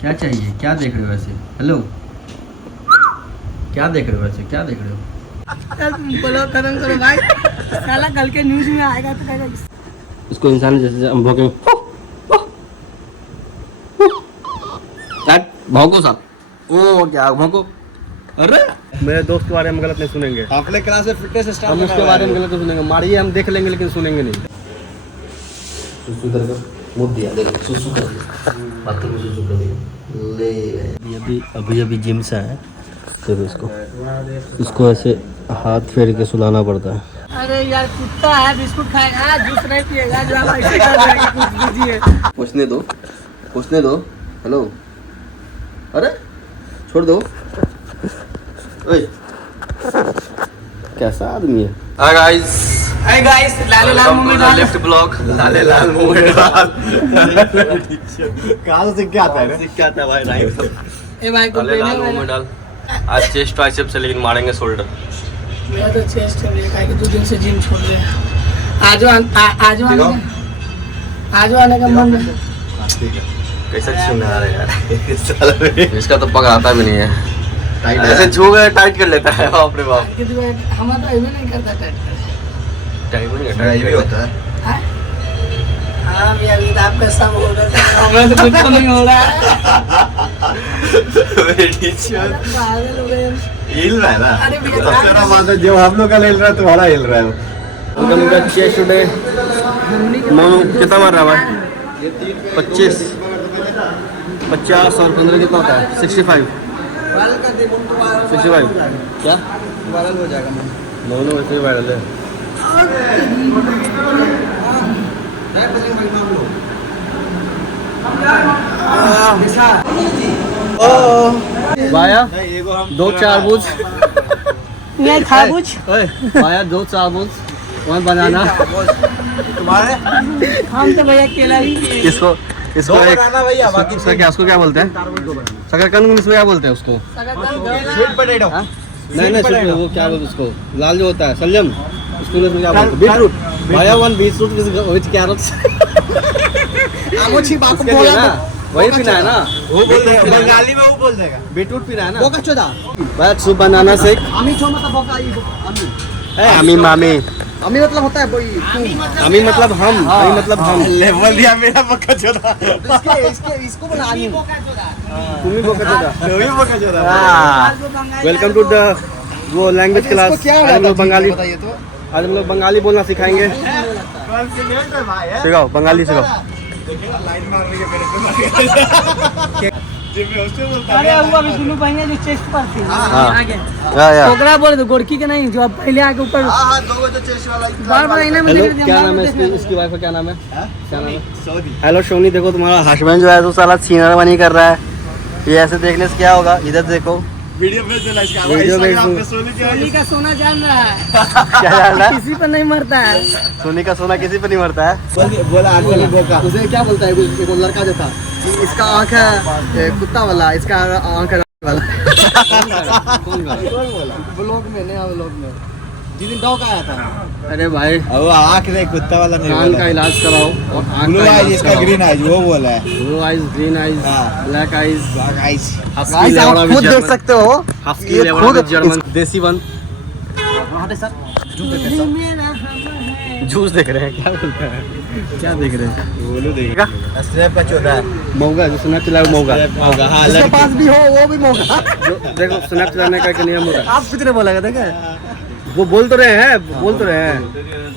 क्या चाहिए? क्या देख रहे हो वैसे? हेलो, क्या देख रहे हो वैसे? क्या देख रहे हो? बोलो खत्म करो भाई, साला कल के न्यूज़ में आएगा तो कहेगा इसको इंसान जैसे हम भौंके भौंको साहब। ओ क्या भौंको? अरे मेरे दोस्त के बारे में गलत नहीं सुनेंगे। अपने क्लास में फिटनेस स्टार हम उसके बारे में गलत नहीं सुनेंगे। मारिए, हम देख लेंगे लेकिन सुनेंगे नहीं। सुसु कर मुँह दिया, देखो सुसु कर दिया, बाथरूम में सुसु कर दिया। ले अभी जिम से आया, फिर इसको ऐसे हाथ फेर के सुलाना पड़ता है। अरे यार कुत्ता है, बिस्कुट खाएगा, जूस नहीं पिएगा, जो आप ऐसे कर रहे हैं कुछ दीजिए। पूछने दो। हेलो, अरे छोड़ दो। ओए कैसा आदमी है? हाय गाइस, लाले लाल मुंह में डाल। लेफ्ट ब्लॉग, लाले लाल मुंह में डाल। कहाँ से सीख के आता है? सीख के आता है भाई, राइट। ए भाई को लाले लाल मुंह में डाल। आज चेस्ट ट्राइसेप्स से, लेकिन मारेंगे शोल्डर। मेरा तो चेस्ट है भैया, कि 2 दिन से जिम छोड़ रहे हैं। आज आने का मन है। कैसा छूने आ रहा है यार। इसका तो पग आता भी नहीं है। ऐसे छू गए टाइट कर लेता है। बाप रे बाप, हमारा तो ऐसे नहीं करता टाइट टाइट भी होता है। हाँ भैया, अभी तो आपका सब हो रहा है, हमें तो कुछ नहीं हो रहा है। पागल हो गए हम। हिल रहा है ना? अरे भैया, सबसे बड़ा बात है, जो हम लोग का हिल रहा है तुम्हारा हिल रहा है। उनका चेस्ट उठे मोनू कितना मार रहा है? 25, 50 और 15 कितना होता है? 65 क्या वायरल हो जाएगा। मोनू वैसे ही वायरल है। बाया 2-4 बूझ ये खा कुछ बाया 2-4 बूझ वहाँ बनाना। तुम्हारे हम तो भैया केला ही इसको एक भैया, बाकी उसका क्या, उसको क्या बोलते हैं? शकरकंद इसमें क्या बोलते हैं उसको? Sweet potato. नहीं sweet, वो क्या बोलते हैं उसको? लाल जो होता है सलजम, उसको इसमें क्या बोलते हैं? बीटरूट। भाया 1 बीटरूट विद कैरेट्स। उसके लिए ना वही पीना है ना, वो बोलते हैं बंगाली में, वो बोल देगा बीटरूट पीना है ना। बोका चोदा बस सूप बनाना शेक। आमी छो मतलब बोका अमी मामी, आमी मतलब होता है कोई अमी मतलब हम, अमी मतलब हम। लेवल दिया मेरा बक्का चोदा। इसको बोला आमी। तुम ही बोका चोदा। तो भी बक्का चोदा। वेलकम टू द वो लैंग्वेज क्लास। क्या आज हम लोग बंगाली, बताइए तो। आज हम लोग बंगाली बोलना सिखाएंगे। कॉन्फिडेंट है भाई, है? सिखाओ बंगाली सिखाओ। देखिए लाइन मारने के मेरे को जिम में उससे बोलता है। अरे वो अभी दोनों बहनें जो चेस्ट पर थी हाँ। आगे या ओकरा बोले तो गोरकी के नहीं, जो अब पहले आके ऊपर हां, दो जो चेस्ट वाला बार इन्हें में हेलो, देख क्या नाम है इसकी वाइफ का? क्या नाम है? क्या नाम है? हेलो सोनी, देखो तुम्हारा हस्बैंड जो है तो साला सीनियर बनी कर रहा है। ये ऐसे देखने से क्या होगा? इधर देखो, वीडियो भेज देना इसका। वीडियो भेज इंस्टाग्राम दूं। पे सोनी क्या सोनी का सोना जान रहा है, क्या जान रहा है? किसी पर नहीं मरता है। सोनी का सोना किसी पर नहीं मरता है। बोला आजकल बोका। उसे क्या बोलता है? एक लड़का जो था, इसका आँख है कुत्ता वाला, इसका आँख है वाला। कौन बोला? ब्लॉग में, नया ब्लॉग में जिस दिन डॉग आया था। अरे भाई, अब वो आँख नहीं, कुत्ता वाला नहीं कान बोला। का इलाज कराओ और आँख ब्लू का आइज, इलाज इसका कराओ। ग्रीन आइज, वो बोला है। ब्लू आइज, ग्रीन आइज, हाँ। Black eyes, black eyes. Husky Levda भी खुद देख जर्मन, सकते हो। हस्की ये लेवड़ा खुद भी जर्मन, देसी वन। जूस देख रहे हैं, क्या बोलते हैं? क्या देख रहे हैं? बोलो देखा स्नैप का चोदा है। मौगा जो स्नैप चलाओ, मौगा हाँ, जिसके लड़की। पास भी हो वो भी मौका। जो देखो स्नैप चलाने का एक नियम होता है। आप कितने बोलेगा देखे? वो बोल तो रहे हैं,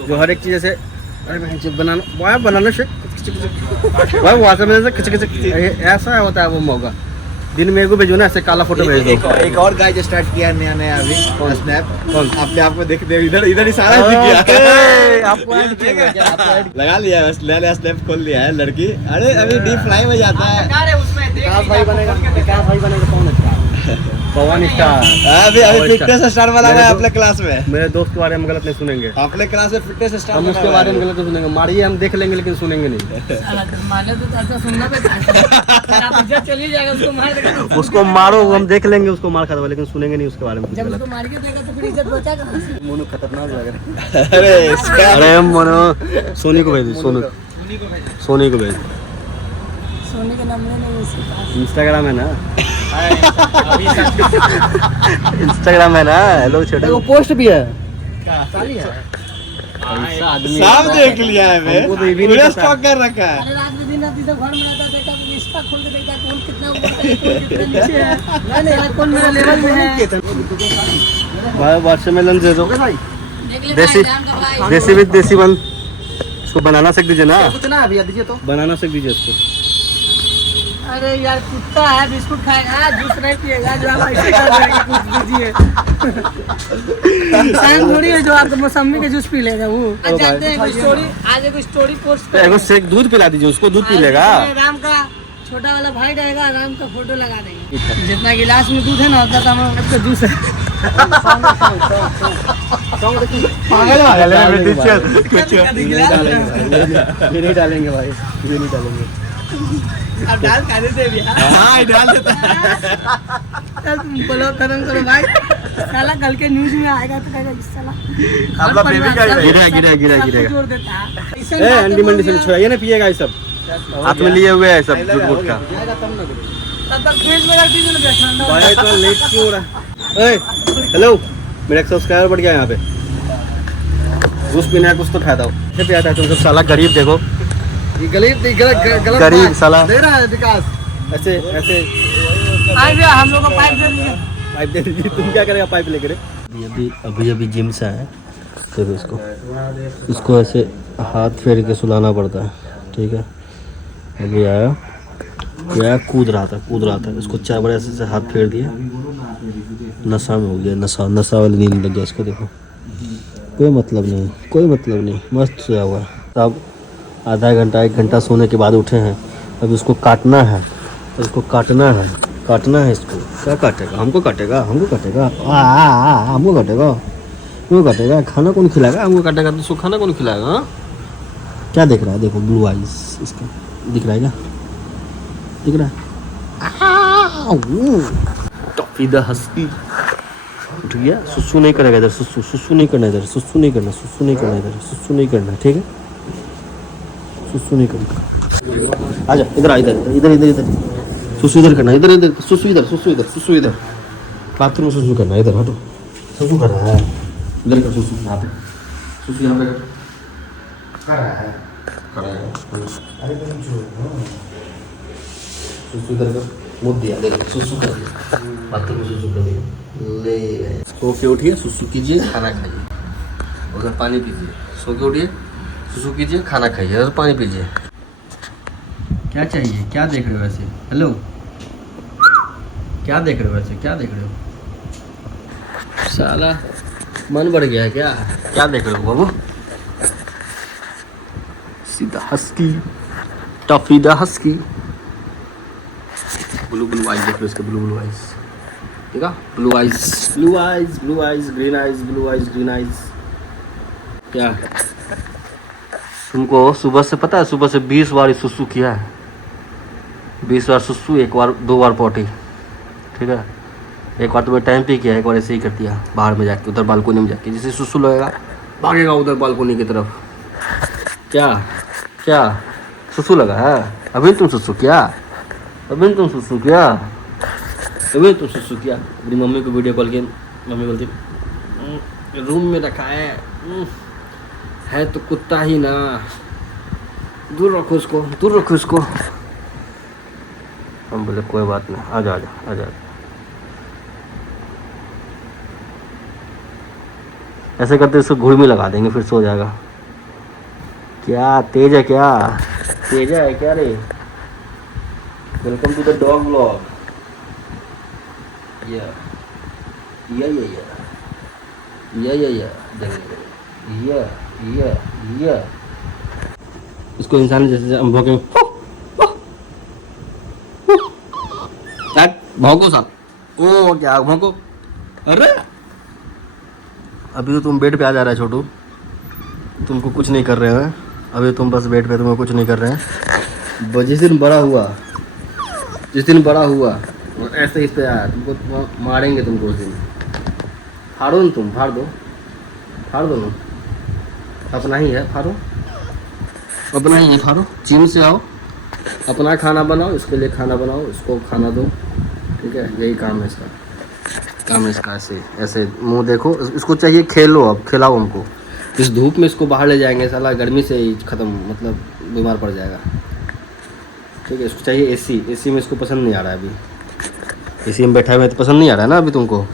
जो हर एक चीज ऐसे, अरे बहन जी बनाना शेक भाई वाटर में से खिच ऐसा होता है वो मौका। दिन में को भेजो ना, ऐसे काला फोटो भेज दो। एक और गाय जो स्टार्ट किया है नया अभी स्नैप। कौन? अपने आप को देख दे, इधर ही सारा दिख आपको ऐड किया क्या? आपको ऐड लगा लिया है, नया स्नैप खोल लिया है लड़की। अरे अभी डीप फ्लाई में जाता है। विकास भाई बनेगा, विकास भाई बनेगा कौन अच्छा? पवन स्टार। अभी फिटनेस स्टार वाला है अपने क्लास में। मेरे दोस्त के बारे में गलत नहीं सुनेंगे। अपने क्लास में फिटनेस स्टार हम उसके बारे में गलत नहीं सुनेंगे। मारिए, हम देख लेंगे लेकिन सुनेंगे नहीं। माने तो अच्छा सुनना बेटा। आप इज्जत चली जाएगा, उसको मार देगा। उसको मारो, हम देख लेंगे उसको मार खा दो, लेकिन सुनेंगे नहीं उसके बारे में कुछ जब गलत। उसको मार के देगा तो फिर इज्जत बचा कहाँ से? मोनू खतरनाक लग रहा है। अरे इसका अरे मोनू, सोनी को भेज दो, सोनी को भेज। सोने के नंबर नहीं है उसके पास। इंस्टाग्राम है ना, इंस्टाग्राम है ना। हेलो छोटे को पोस्ट भी है। साली है ऐसा आदमी सब देख लिया है मैं, हमको तो ये भी नहीं पूरा पता। स्टॉक कर रखा है। अरे रात में दिन रात इधर घर में रहता देखा तो इंस्टा खोल के देखा कौन कितना ऊपर है कौन कितना नीचे है। नहीं नहीं कौन मेरा लेवल में है। भाई वाटरमेलन दे दो देख ले देसी भाई, जान का भाई। देसी विद देसी बन। इसको बनाना सीख दीजिए ना, कितना भैया दीजिए तो। बनाना सीख दीजिए इसको। अरे यार कुत्ता है, बिस्कुट खाएगा, जूस नहीं पिएगा, जो आप ऐसे कर रहे हैं कुछ दीजिए। इंसान थोड़ी है जो आप मौसमी के जूस पी लेगा वो। आज जानते हैं कोई स्टोरी, आज एक स्टोरी पोस्ट एगो शेक दूध पिला दीजिए उसको, दूध पी लेगा। राम का छोटा वाला भाई रहेगा, राम का फोटो लगा देंगे। जितना गिलास में दूध है ना उतना तो हम सबका जूस है। पागल है मेरे टीचर कुछ ये नहीं डालेंगे भाई, ये नहीं डालेंगे। अब डाल खा देते भैया। हां डाल देता है। चल तुम बोलो खत्म करो भाई। साला कल के न्यूज में आएगा तो कहेगा इस साला आप लोग बेबी का गिरेगा। जोड़ देता है। ए अंडी मंडी से छोड़ाइए ना, पिएगा ये सब हाथ में लिए हुए है सब दूध वोट का। तब तक फ्रिज में रख दीजिए ना बैठा। भाई इतना लेट क्यों हो रहा है? हेलो, मेरा सब्सक्राइबर बढ़ गया यहाँ पे। जूस पीने का कुछ तो फायदा हो। कैसे पियाता है तुम सब साला गरीब? देखो गरीब साला दे रहा है विकास। ऐसे ऐसे आए भैया हम लोग को पाइप दे दीजिए। पाइप दे दीजिए। तुम क्या करेगा पाइप लेकर? अभी जिम से आए। देखो इसको ऐसे हाथ फेर के सुलाना पड़ता है, ठीक है। अभी आया क्या कूद रहा था, इसको 4 बार ऐसे हाथ फेर दिए, नशा में हो गया। नशा वाली नींद लग गया इसको। देखो कोई मतलब नहीं, मस्त सोया हुआ है। तब आधा घंटा 1 घंटा सोने के बाद उठे हैं। अब इसको काटना है, इसको काटना है इसको। क्या काटेगा? हमको काटेगा। खाना कौन खिलाएगा? हमको काटेगा तो इसको खाना कौन खिलाएगा? हाँ? क्या देख रहा है? देखो ब्लू आइज इसका दिख रहा है क्या? दिख रहा है? टॉफी द हस्की उठ गया। सुसु नहीं करेगा इधर, सुसु नहीं करना इधर, सुसु नहीं करना ठीक है। सुसु नहीं करना। आजा इधर आ, इधर सुसु इधर करना, इधर सुसु इधर बाथरूम में सुसु करना। इधर हटो, सुसु कर रहा है इधर का। सुसु यहाँ पे कर रहा है। सुसु इधर कर, मुँह दिया देखो, सुसु कर दिया, बाथरूम में सुसु कर दिया। ले सो के उठिए, सुसु कीजिए, खाना खाइए, उधर पानी पीजिए। सो के उठिए, सुसु कीजिए, खाना खाइए और पानी पीजिए। क्या चाहिए? क्या देख रहे हो वैसे? हेलो, क्या देख रहे हो? साला मन बढ़ गया है क्या? क्या देख रहे हो बाबू? सीधा husky, toffee the husky. Blue eyes देखो इसके, ब्लू आइज ठीक है। Blue eyes, green eyes. क्या तुमको सुबह से पता है? सुबह से 20 बार सुसु किया है। 20 बार सुसु, 2 बार पॉटी, ठीक है। एक बार तुम्हें टाइम पे किया, एक बार ऐसे ही कर दिया बाहर में जाके, उधर बालकोनी में जाके। जैसे सुसु लगेगा भागेगा उधर बालकोनी की तरफ। क्या सुसु लगा है? अभी तुम सुसु किया? अपनी मम्मी को वीडियो कॉल किया। मम्मी बोलती रूम में रखा है तो कुत्ता ही ना, दूर रखो उसको। हम बोले कोई बात नहीं, आजा। ऐसे करते इसको घुड़ में लगा देंगे, फिर सो जाएगा। क्या तेज है क्या रे? Welcome to the dog vlog. इसको इंसान जैसे हम भौंके, भौंको साहब। ओ क्या भौंको? अरे अभी तो तुम बेड पे आ जा रहा है छोटू, तुमको कुछ नहीं कर रहे हैं अभी। तुम बस बेड पे, तुमको कुछ नहीं कर रहे हैं। जिस दिन बड़ा हुआ ऐसे इस पे आया, तुमको मारेंगे तुमको उस दिन। फाड़ो ना, तुम फाड़ दो ना, अपना ही है, फाड़ो। जिम से आओ, अपना खाना बनाओ, इसके लिए खाना बनाओ, इसको खाना दो, ठीक है, यही काम है इसका। काम है इसका ऐसे ऐसे मुंह देखो, इसको चाहिए खेलो, अब खिलाओ हमको। इस धूप में इसको बाहर ले जाएंगे, साला गर्मी से ही ख़त्म, मतलब बीमार पड़ जाएगा, ठीक है। इसको चाहिए एसी, एसी में इसको पसंद नहीं आ रहा है अभी, एसी में बैठा हुआ है तो पसंद नहीं आ रहा है ना अभी तुमको।